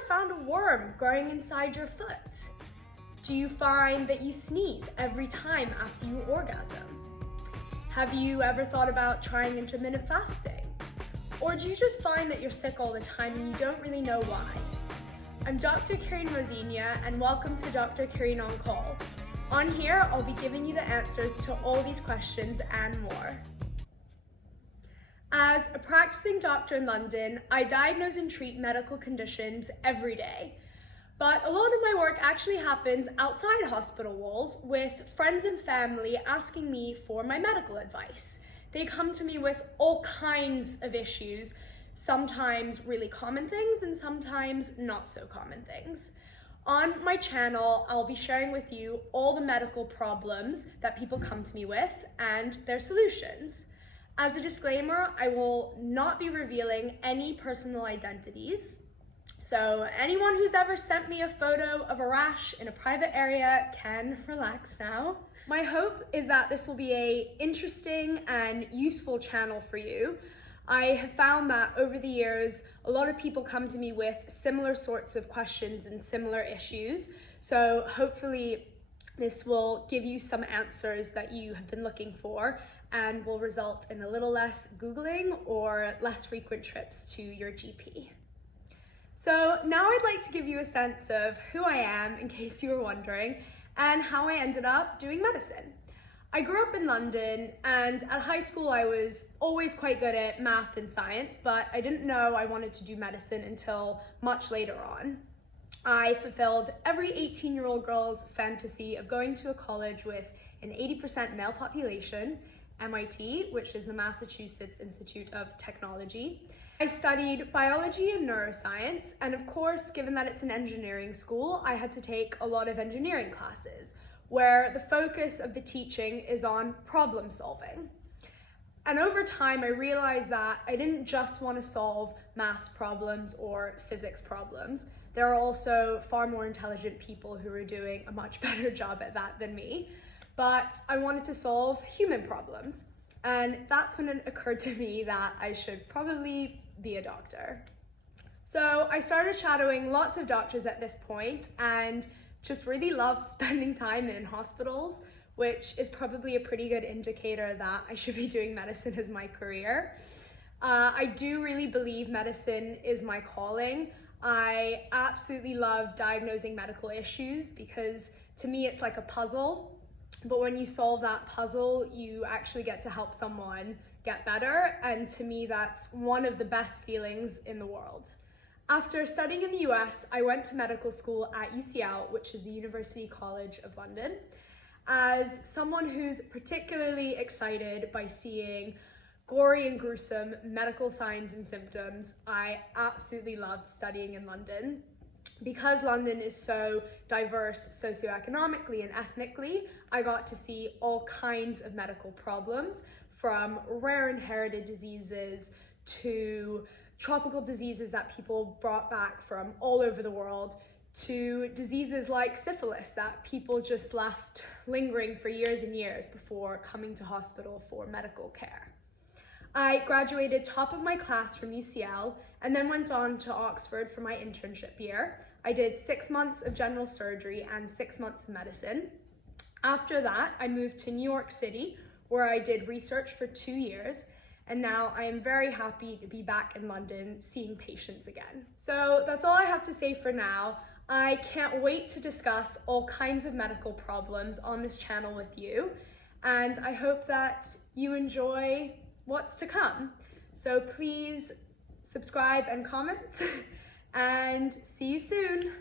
ever found a worm growing inside your foot? Do you find that you sneeze every time after you orgasm? Have you ever thought about trying intermittent fasting? Or do you just find that you're sick all the time and you don't really know why? I'm Dr. Carine and welcome to Dr. Carine on Call. On here, I'll be giving you the answers to all these questions and more. As a practicing doctor in London, I diagnose and treat medical conditions every day. But a lot of my work actually happens outside hospital walls with friends and family asking me for my medical advice. They come to me with all kinds of issues, sometimes really common things and sometimes not so common things. On my channel, I'll be sharing with you all the medical problems that people come to me with and their solutions. As a disclaimer, I will not be revealing any personal identities. So anyone who's ever sent me a photo of a rash in a private area can relax now. My hope is that this will be an interesting and useful channel for you. I have found that over the years, a lot of people come to me with similar sorts of questions and similar issues. So hopefully this will give you some answers that you have been looking for and will result in a little less Googling or less frequent trips to your GP. So now I'd like to give you a sense of who I am, in case you were wondering, and how I ended up doing medicine. I grew up in London, and at high school I was always quite good at math and science, but I didn't know I wanted to do medicine until much later on. I fulfilled every 18-year-old girl's fantasy of going to a college with an 80% male population, MIT, which is the Massachusetts Institute of Technology. I studied biology and neuroscience, and of course, given that it's an engineering school, I had to take a lot of engineering classes, where the focus of the teaching is on problem solving. And over time, I realized that I didn't just want to solve maths problems or physics problems. There are also far more intelligent people who are doing a much better job at that than me. But I wanted to solve human problems. And that's when it occurred to me that I should probably be a doctor. So I started shadowing lots of doctors at this point and just really loved spending time in hospitals, which is probably a pretty good indicator that I should be doing medicine as my career. I do really believe medicine is my calling. I absolutely love diagnosing medical issues because to me it's like a puzzle. But when you solve that puzzle, you actually get to help someone get better. And to me, that's one of the best feelings in the world. After studying in the US, I went to medical school at UCL, which is the University College of London. As someone who's particularly excited by seeing gory and gruesome medical signs and symptoms, I absolutely loved studying in London. Because London is so diverse socioeconomically and ethnically, I got to see all kinds of medical problems, from rare inherited diseases to tropical diseases that people brought back from all over the world, to diseases like syphilis that people just left lingering for years and years before coming to hospital for medical care. I graduated top of my class from UCL and then went on to Oxford for my internship year. I did 6 months of general surgery and 6 months of medicine. After that, I moved to New York City, where I did research for 2 years. And now I am very happy to be back in London seeing patients again. So that's all I have to say for now. I can't wait to discuss all kinds of medical problems on this channel with you. And I hope that you enjoy what's to come. So please subscribe and comment and see you soon.